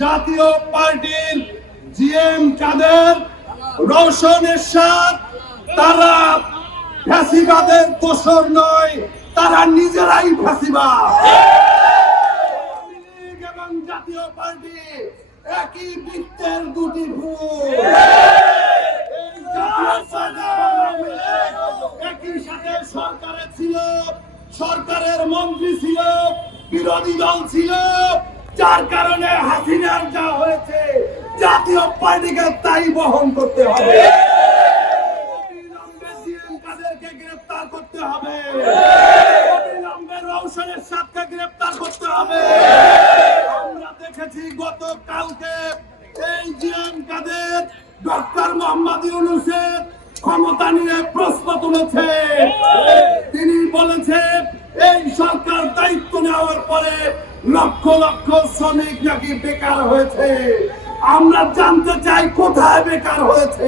জাতীয় পার্টির জিএম কাদের রওশন এরশাদ, তারা ফ্যাসিবাদের দোসর নয়, তারা নিজেরাই ফ্যাসিবাদ। এবং জাতীয় পার্টি একই বৃত্তের দুটি লীগ একই সাথে সরকারে ছিল, সরকারের মন্ত্রী ছিল, বিরোধী দল ছিল। যার কারণে হাসিনার যা হয়েছে, জাতীয় পার্টিকে তাই বহন করতে হবে। করতে হবে। সাথে গ্রেফতার করতে হবে। আমরা দেখেছি কাদের ক্ষমতা নিয়ে প্রশ্ন তুলেছে। তিনি বলেছেন এই সরকার দায়িত্ব নেওয়ার পরে লক্ষ লক্ষ শ্রমিক নাকি বেকার হয়েছে। আমরা জানতে চাই কোথায় বেকার হয়েছে।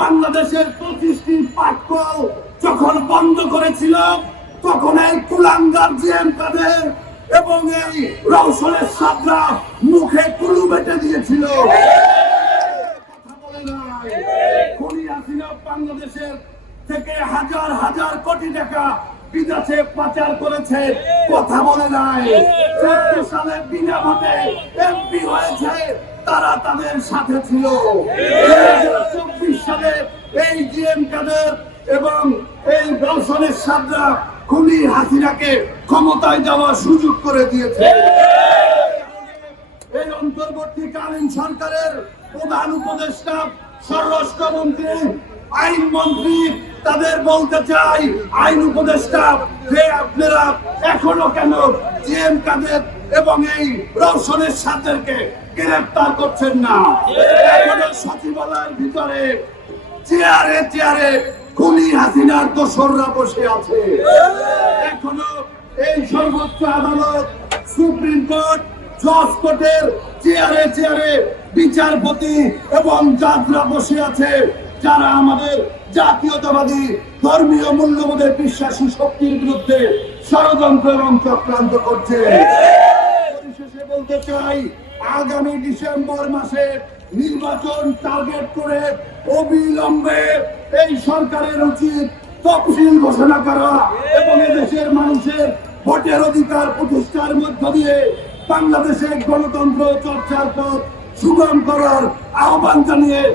বাংলাদেশের পঁচিশটি পাটকল যখন বন্ধ করেছিল, তখন এই কুলাঙ্গার জিএম কাদের এবং এই রৌশনের সাদরা মুখে কুলু বেটে দিয়েছিল। কথা বলে নাই। বাংলাদেশের থেকে হাজার হাজার কোটি টাকা বিদেশে পাচার করেছে। কথা বলে নাই। চোদ্দ সালে বিনা ভোটে এমপি হয়েছে, তারা তাদের সাথে ছিল। চব্বিশ সালে এই কাদের এবং এই দর্শনের সাদরা খুনি হাসিনাকে ক্ষমতায় যাওয়ার সুযোগ করে দিয়েছে। এই অন্তর্বর্তীকালীন সরকারের প্রধান উপদেষ্টা, স্বরাষ্ট্রমন্ত্রী আইন মন্ত্রী তাদের বলতে চাই, আইন উপদেষ্টা যে আপনারা এখনও কেন জিএম কাদের এবং এই রওশনের সাথেকে গ্রেফতার করছেন না? এখনও সচিবালয়ের ভিতরে চেয়ারে চেয়ারে খুনি হাসিনার দোসররা বসে আছে। এখনও এই সর্বোচ্চ আদালত সুপ্রিম কোর্ট, জজ কোর্টের চেয়ারে চেয়ারে বিচারপতি এবং জাজরা বসে আছে। যারা আমাদের জাতীয়তাবাদী, ধর্মীয় মূল্যবোধের বিশ্বাসী শক্তির বিরুদ্ধে ষড়যন্ত্র এবং চক্রান্ত করছে। বলতে চাই, আগামী ডিসেম্বর মাসে নির্বাচন টার্গেট করে অবিলম্বে এই সরকারের উচিত তফসিল ঘোষণা করা এবং এদেশের মানুষের ভোটের অধিকার প্রতিষ্ঠার মধ্য দিয়ে বাংলাদেশের গণতন্ত্র চর্চার পথ সুগম করার আহ্বান জানিয়ে